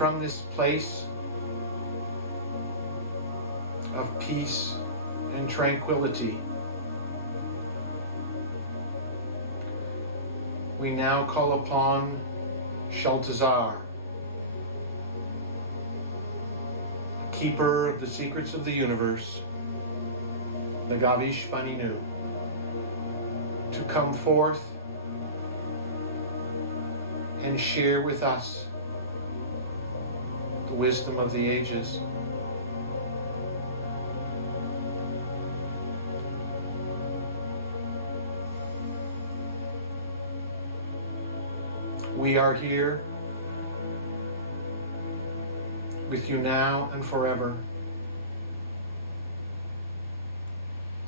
from this place of peace and tranquility, we now call upon Shaltazar, keeper of the secrets of the universe, the Gavish Baninu, to come forth and share with us the wisdom of the ages. We are here with you now and forever.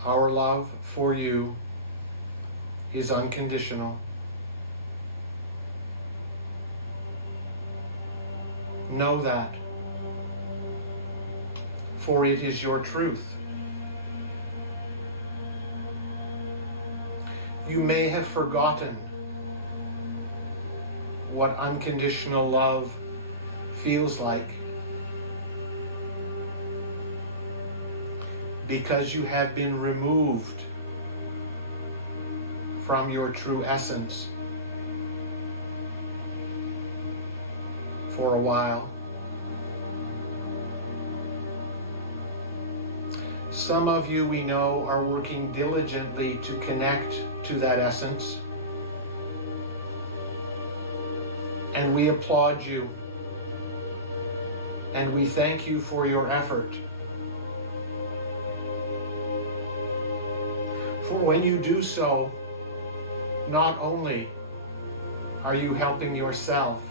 Our love for you is unconditional. Know that, for it is your truth. You may have forgotten what unconditional love feels like, because you have been removed from your true essence for a while. Some of you, we know, are working diligently to connect to that essence, and we applaud you and we thank you for your effort. For when you do so, not only are you helping yourself,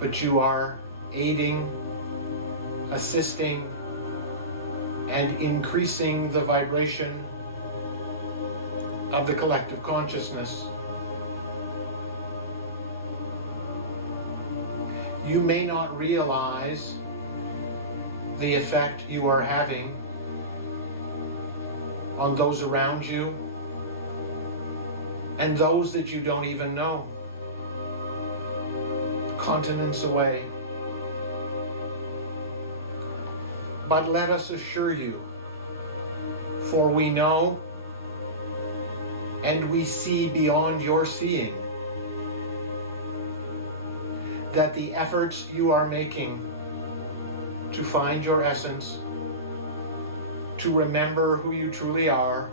but you are aiding, assisting, and increasing the vibration of the collective consciousness. You may not realize the effect you are having on those around you and those that you don't even know, continents away. But let us assure you, for we know and we see beyond your seeing, that the efforts you are making to find your essence, to remember who you truly are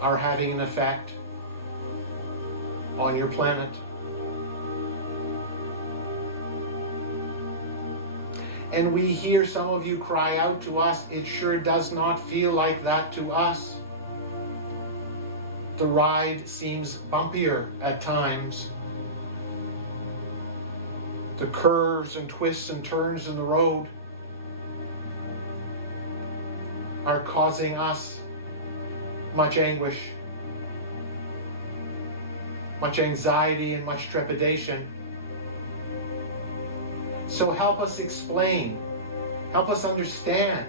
having an effect on your planet. And we hear some of you cry out to us, it sure does not feel like that to us. The ride seems bumpier at times. The curves and twists and turns in the road are causing us much anguish, much anxiety, and much trepidation. So help us explain, help us understand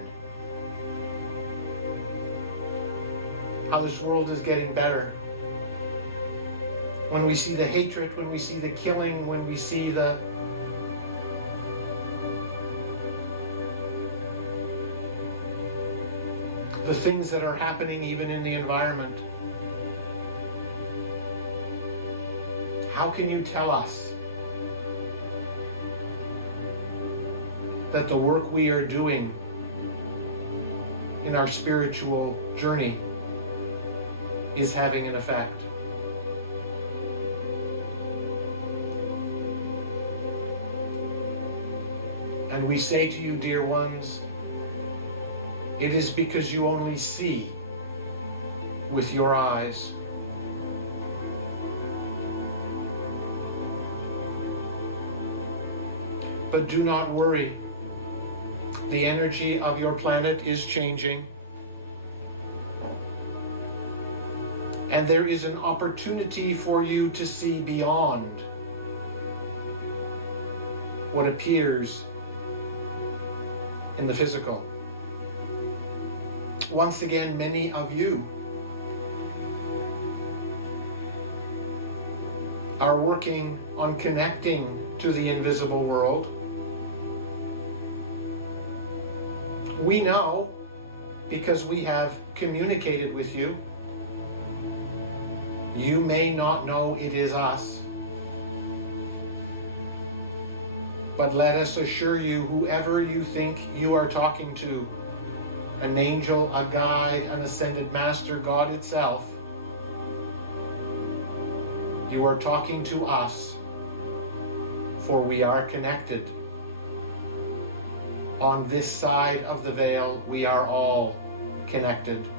how this world is getting better. When we see the hatred, when we see the killing, when we see the things that are happening even in the environment. How can you tell us that the work we are doing in our spiritual journey is having an effect? And we say to you, dear ones, it is because you only see with your eyes. But do not worry. The energy of your planet is changing. And there is an opportunity for you to see beyond what appears in the physical. Once again, many of you are working on connecting to the invisible world. We know because we have communicated with you. You may not know it is us, but let us assure you, whoever you think you are talking to, an angel, a guide, an ascended master, God itself, you are talking to us, for we are connected. On this side of the veil, we are all connected.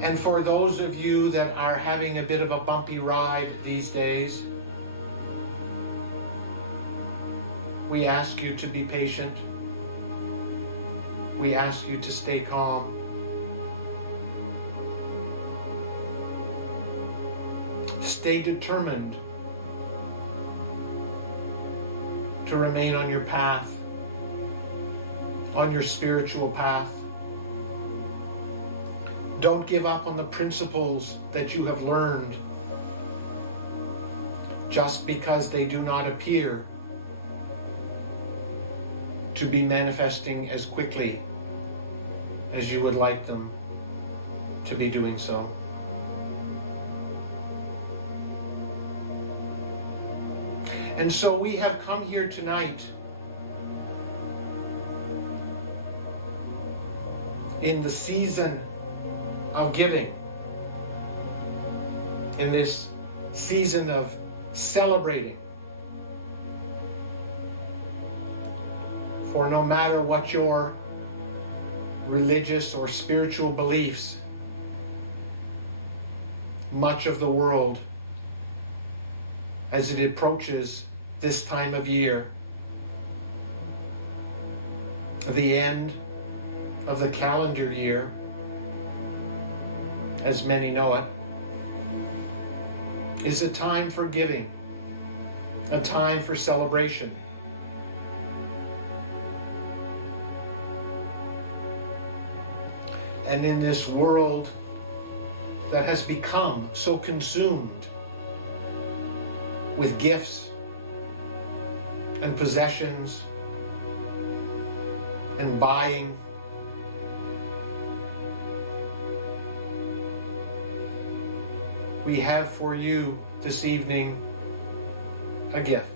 And for those of you that are having a bit of a bumpy ride these days, we ask you to be patient. We ask you to stay calm. Stay determined to remain on your path, on your spiritual path. Don't give up on the principles that you have learned just because they do not appear to be manifesting as quickly as you would like them to be doing so. And so we have come here tonight in the season of giving, in this season of celebrating. For no matter what your religious or spiritual beliefs, much of the world, as it approaches this time of year, the end of the calendar year, as many know it, is a time for giving, a time for celebration. And in this world that has become so consumed with gifts and possessions and buying, we have for you this evening a gift.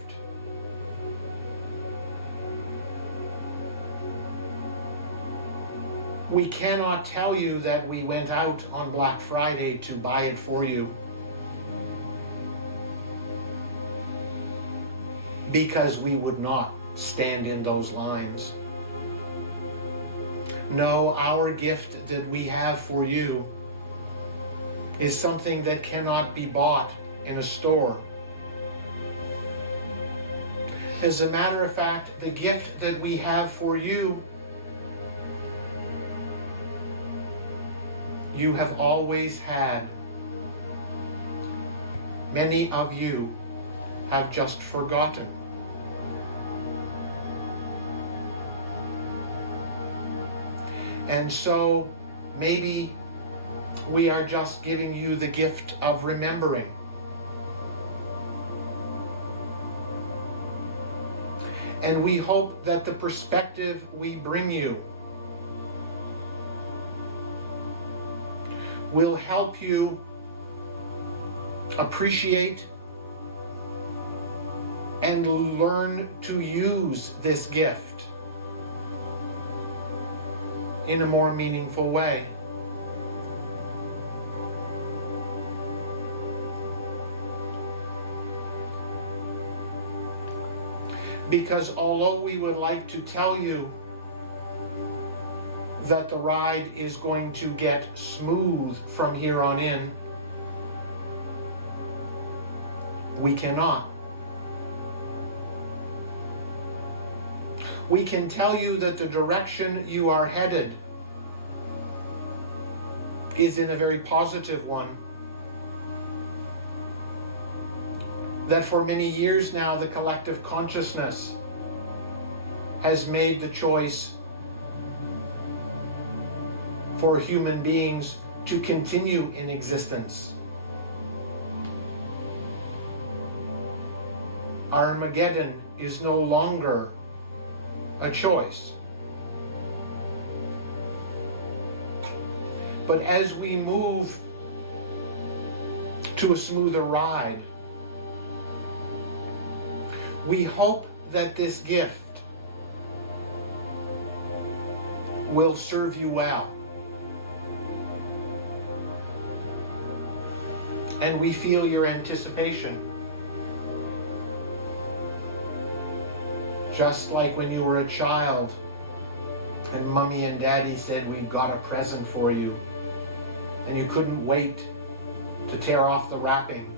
We cannot tell you that we went out on Black Friday to buy it for you, because we would not stand in those lines. No, our gift that we have for you is something that cannot be bought in a store. As a matter of fact, the gift that we have for you, you have always had. Many of you have just forgotten. And so maybe we are just giving you the gift of remembering. And we hope that the perspective we bring you will help you appreciate and learn to use this gift in a more meaningful way. Because although we would like to tell you that the ride is going to get smooth from here on in, we cannot. We can tell you that the direction you are headed is in a very positive one. That for many years now, the collective consciousness has made the choice for human beings to continue in existence. Armageddon is no longer a choice. But as we move to a smoother ride, we hope that this gift will serve you well. And we feel your anticipation. Just like when you were a child and Mommy and Daddy said, "We've got a present for you," and you couldn't wait to tear off the wrapping,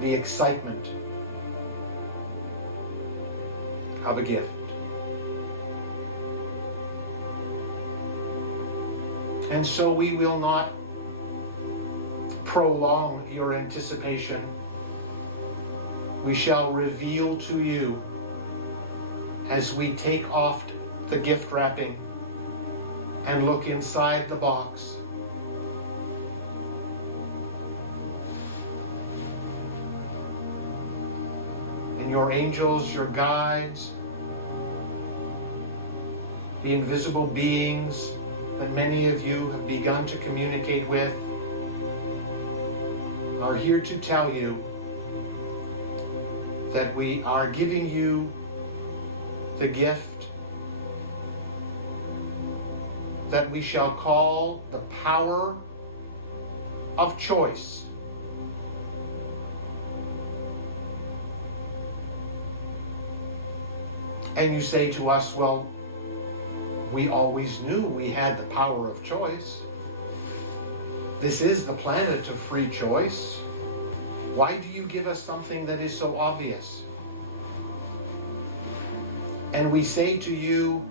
the excitement of a gift. And so we will not prolong your anticipation. We shall reveal to you as we take off the gift wrapping and look inside the box. And your angels, your guides, the invisible beings that many of you have begun to communicate with, are here to tell you that we are giving you the gift that we shall call the power of choice. And you say to us, "Well, we always knew we had the power of choice. This is the planet of free choice. Why do you give us something that is so obvious?" And we say to you,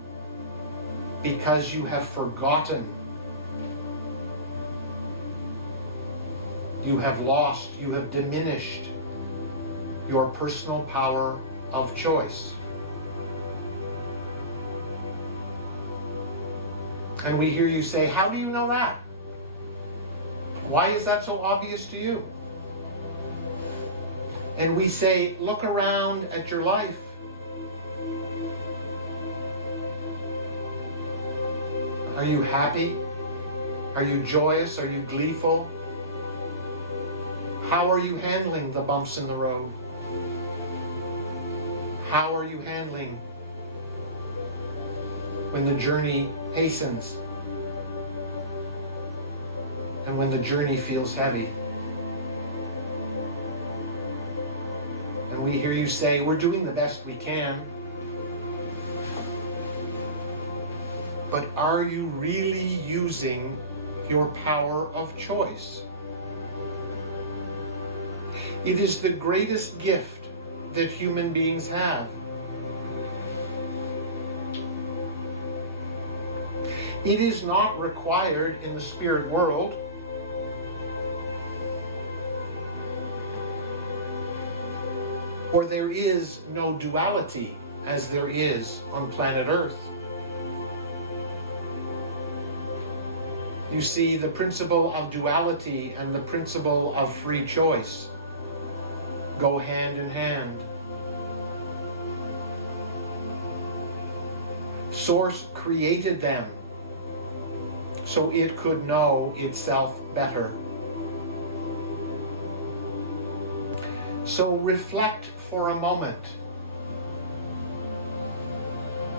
because you have forgotten. You have lost, you have diminished your personal power of choice. And we hear you say, "How do you know that? Why is that so obvious to you?" And we say, "Look around at your life. Are you happy? Are you joyous? Are you gleeful? How are you handling the bumps in the road? How are you handling when the journey hastens and when the journey feels heavy?" And we hear you say, "We're doing the best we can." But are you really using your power of choice? It is the greatest gift that human beings have. It is not required in the spirit world. For there is no duality as there is on planet Earth. You see, the principle of duality and the principle of free choice go hand in hand. Source created them so it could know itself better. So reflect for a moment.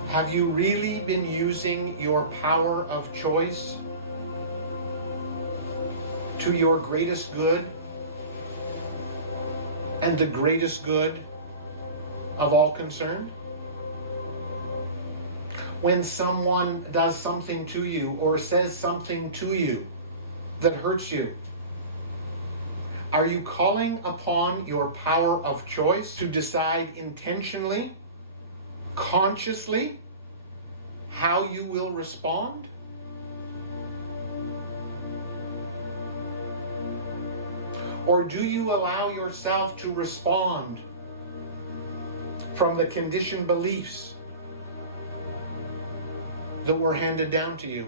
Have you really been using your power of choice to your greatest good and the greatest good of all concerned? When someone does something to you or says something to you that hurts you, are you calling upon your power of choice to decide intentionally, consciously, how you will respond? Or do you allow yourself to respond from the conditioned beliefs that were handed down to you?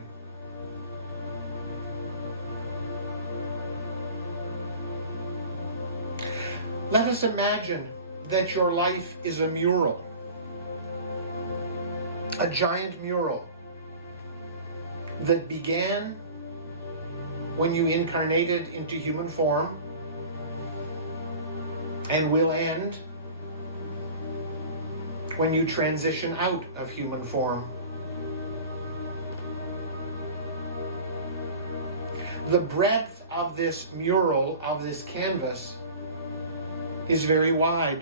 Let us imagine that your life is a mural, a giant mural that began when you incarnated into human form and will end when you transition out of human form. The breadth of this mural, of this canvas, is very wide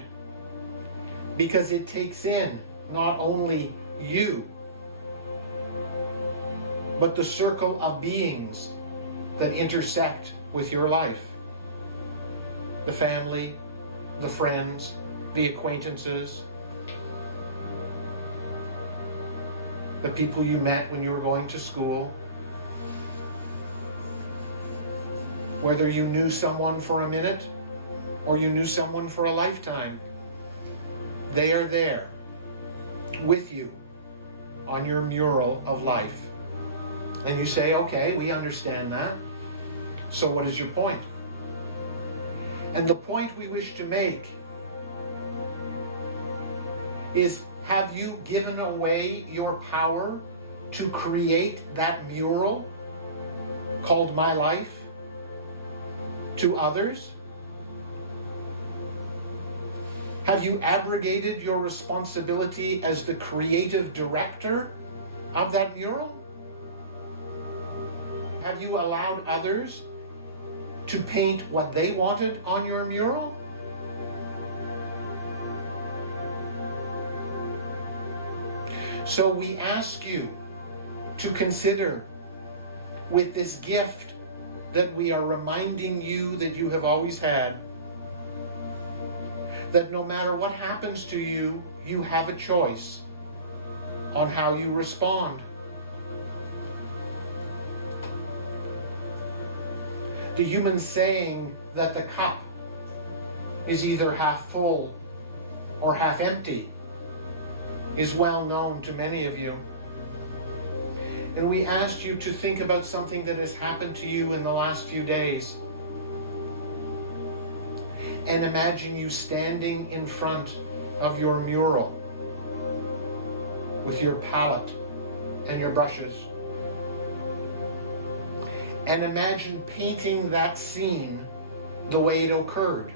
because it takes in not only you, but the circle of beings that intersect with your life. The family, the friends, the acquaintances, the people you met when you were going to school, whether you knew someone for a minute or you knew someone for a lifetime, they are there with you on your mural of life. And you say, okay, we understand that. So what is your point? And the point we wish to make is, have you given away your power to create that mural called my life to others? Have you abrogated your responsibility as the creative director of that mural? Have you allowed others to paint what they wanted on your mural? So we ask you to consider, with this gift that we are reminding you that you have always had, that no matter what happens to you, you have a choice on how you respond. The human saying that the cup is either half full or half empty is well known to many of you. And we asked you to think about something that has happened to you in the last few days. And imagine you standing in front of your mural with your palette and your brushes. And imagine painting that scene the way it occurred.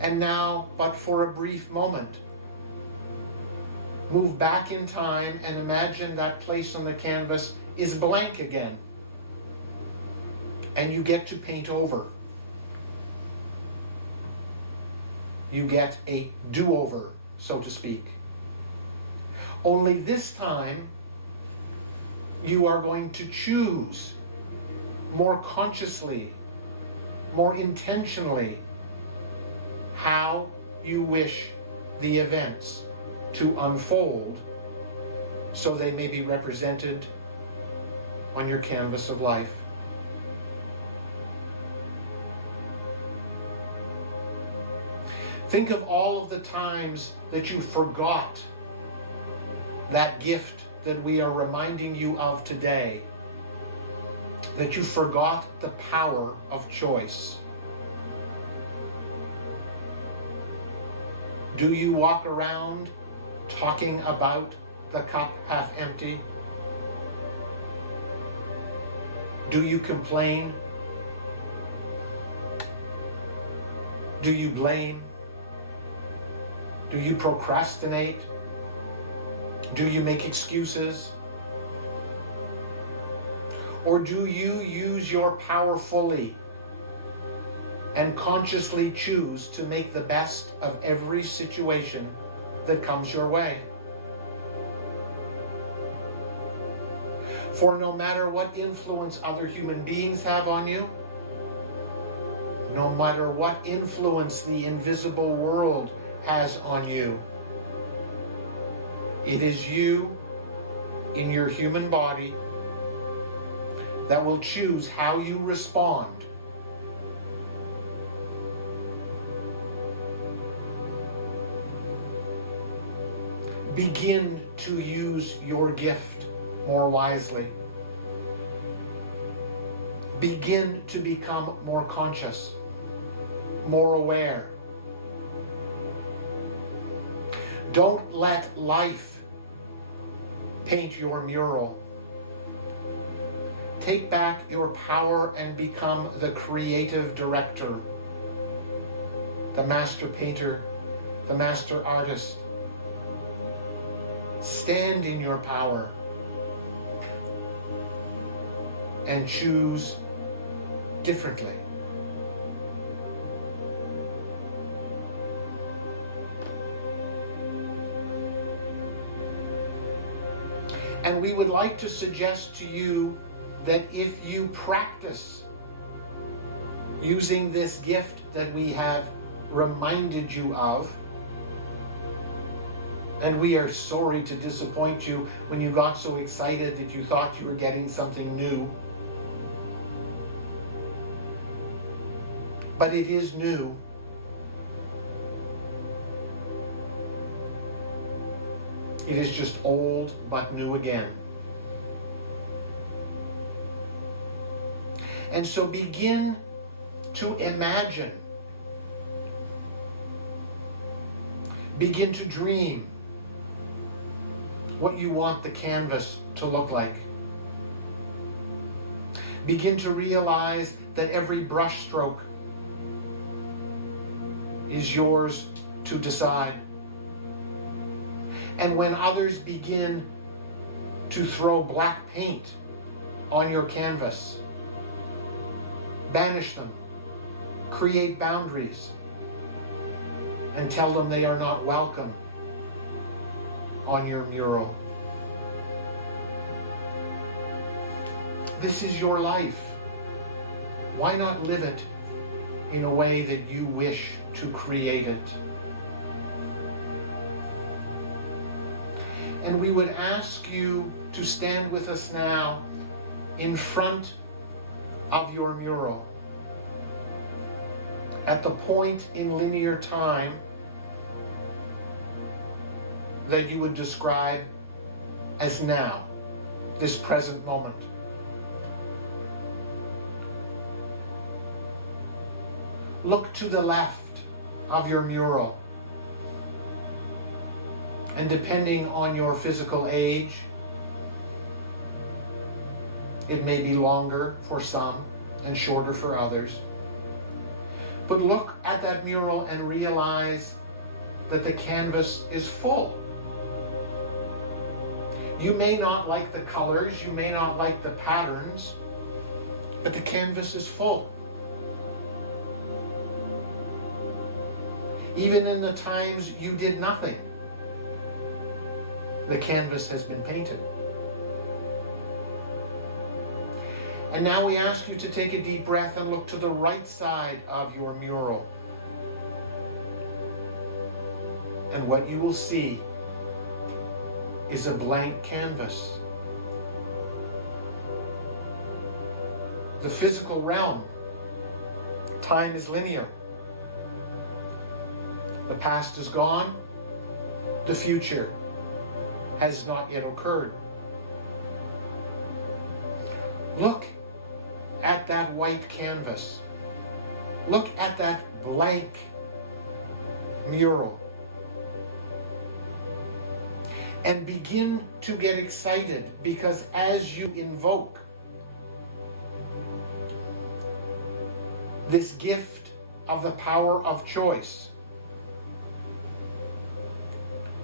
And now, but for a brief moment, move back in time and imagine that place on the canvas is blank again. And you get to paint over. You get a do-over, so to speak. Only this time, you are going to choose more consciously, more intentionally, how you wish the events to unfold so they may be represented on your canvas of life. Think of all of the times that you forgot that gift that we are reminding you of today, that you forgot the power of choice. Do you walk around talking about the cup half empty? Do you complain? Do you blame? Do you procrastinate? Do you make excuses? Or do you use your power fully and consciously choose to make the best of every situation that comes your way? For no matter what influence other human beings have on you, no matter what influence the invisible world has on you, it is you in your human body that will choose how you respond. Begin to use your gift more wisely. begin to become more conscious, more aware. Don't let life paint your mural. Take back your power and become the creative director, the master painter, the master artist. Stand in your power and choose differently. And we would like to suggest to you that if you practice using this gift that we have reminded you of, and we are sorry to disappoint you when you got so excited that you thought you were getting something new. But it is new. It is just old but new again. And so begin to imagine. Begin to dream what you want the canvas to look like. Begin to realize that every brush stroke is yours to decide. And when others begin to throw black paint on your canvas, banish them, create boundaries, and tell them they are not welcome on your mural. This is your life. Why not live it in a way that you wish to create it? And we would ask you to stand with us now in front of your mural at the point in linear time that you would describe as now, this present moment. Look to the left of your mural. And depending on your physical age, it may be longer for some and shorter for others. But look at that mural and realize that the canvas is full. You may not like the colors, you may not like the patterns, but the canvas is full. Even in the times you did nothing, the canvas has been painted. And now we ask you to take a deep breath and look to the right side of your mural. And what you will see is a blank canvas. The physical realm, time is linear. The past is gone, the future has not yet occurred. Look at that white canvas. Look at that blank mural. And begin to get excited, because as you invoke this gift of the power of choice,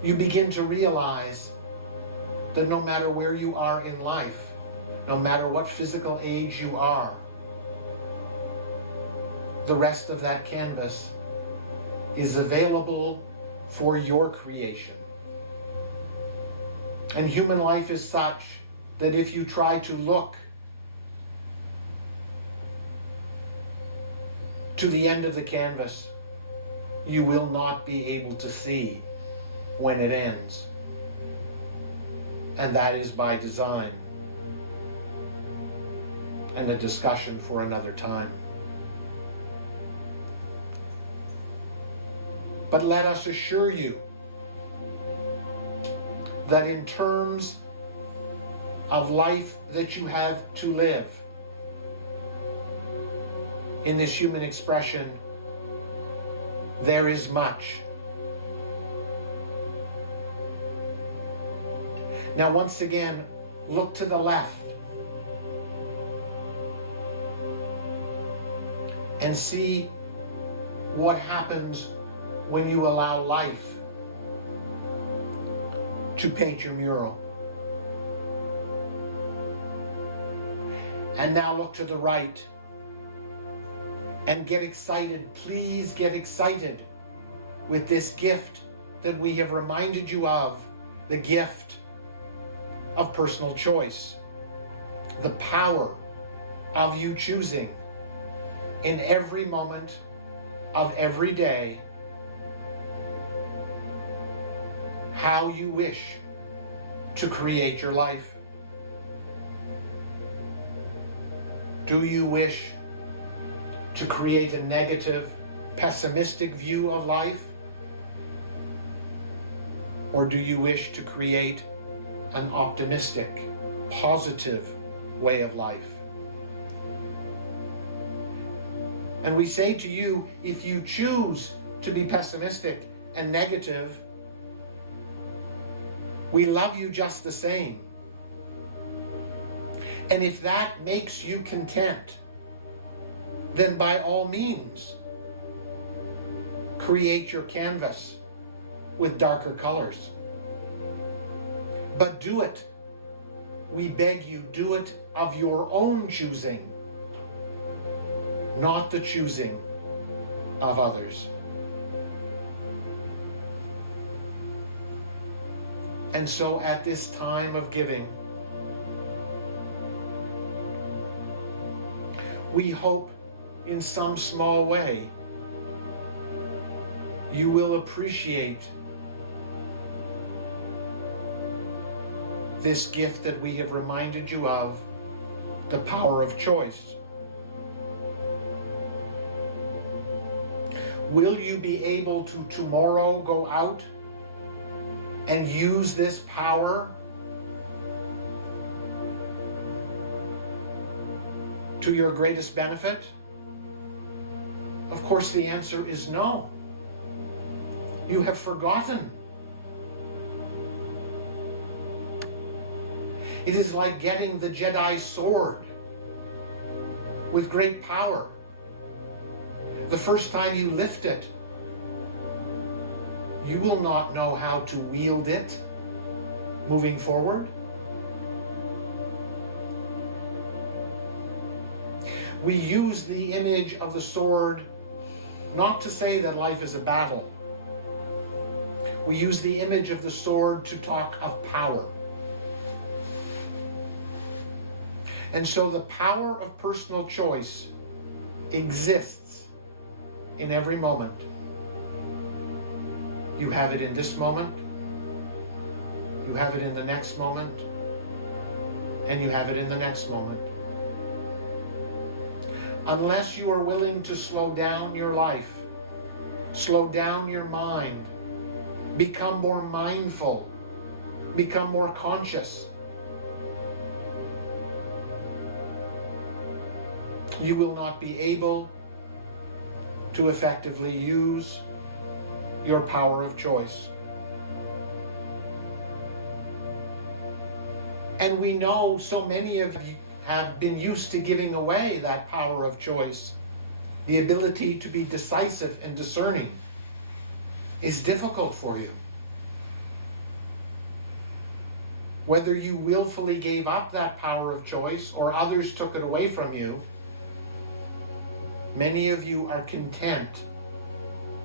you begin to realize that no matter where you are in life, no matter what physical age you are, the rest of that canvas is available for your creation. And human life is such that if you try to look to the end of the canvas, you will not be able to see when it ends. And that is by design, and a discussion for another time. But let us assure you that in terms of life that you have to live, in this human expression, there is much. Now, once again, look to the left and see what happens when you allow life to paint your mural. And now look to the right and get excited. Please get excited with this gift that we have reminded you of, the gift of personal choice, the power of you choosing in every moment of every day how you wish to create your life. Do you wish to create a negative, pessimistic view of life? Or do you wish to create an optimistic, positive way of life? And we say to you, if you choose to be pessimistic and negative, we love you just the same. And if that makes you content, then by all means, create your canvas with darker colors. But do it, we beg you, do it of your own choosing, not the choosing of others. And so at this time of giving, we hope in some small way you will appreciate this gift that we have reminded you of, the power of choice. Will you be able to tomorrow go out and use this power to your greatest benefit? Of course, the answer is no. You have forgotten. It is like getting the Jedi sword with great power. The first time you lift it, you will not know how to wield it moving forward. We use the image of the sword not to say that life is a battle. We use the image of the sword to talk of power. And so the power of personal choice exists in every moment. You have it in this moment, you have it in the next moment, and you have it in the next moment. Unless you are willing to slow down your life, slow down your mind, become more mindful, become more conscious, you will not be able to effectively use your power of choice. And we know so many of you have been used to giving away that power of choice. The ability to be decisive and discerning is difficult for you. Whether you willfully gave up that power of choice or others took it away from you, many of you are content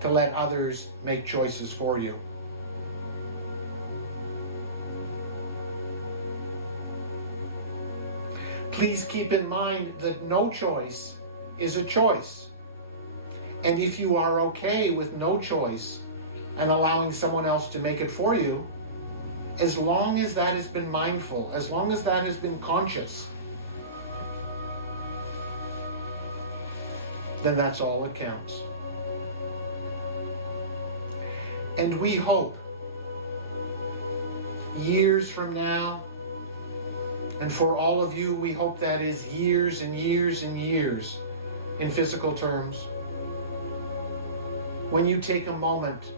to let others make choices for you. Please keep in mind that no choice is a choice. And if you are okay with no choice and allowing someone else to make it for you, as long as that has been mindful, as long as that has been conscious, then that's all that counts. And we hope years from now, and for all of you, we hope that is years and years and years, in physical terms. When you take a moment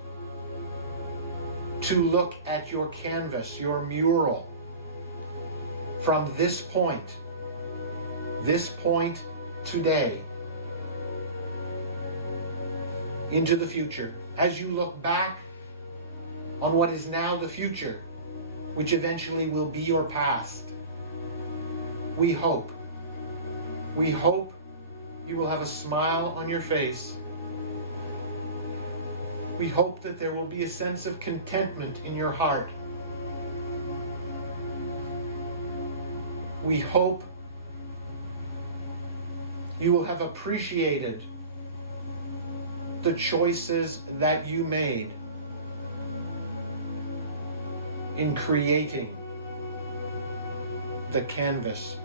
to look at your canvas, your mural, from this point today, into the future, as you look back on what is now the future, which eventually will be your past, we hope you will have a smile on your face. We hope that there will be a sense of contentment in your heart. We hope you will have appreciated the choices that you made in creating the canvas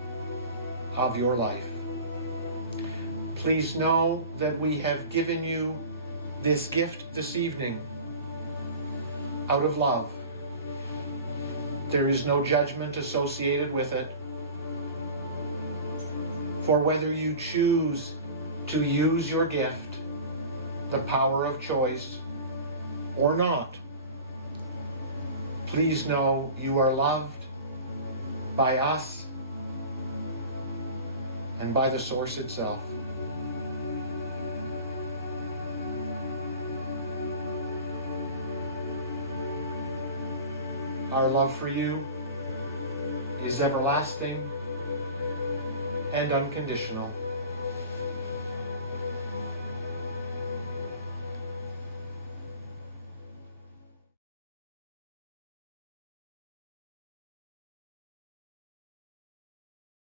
of your life. Please know that we have given you this gift this evening out of love. There is no judgment associated with it. For whether you choose to use your gift, the power of choice, or not, please know you are loved by us and by the source itself. Our love for you is everlasting and unconditional.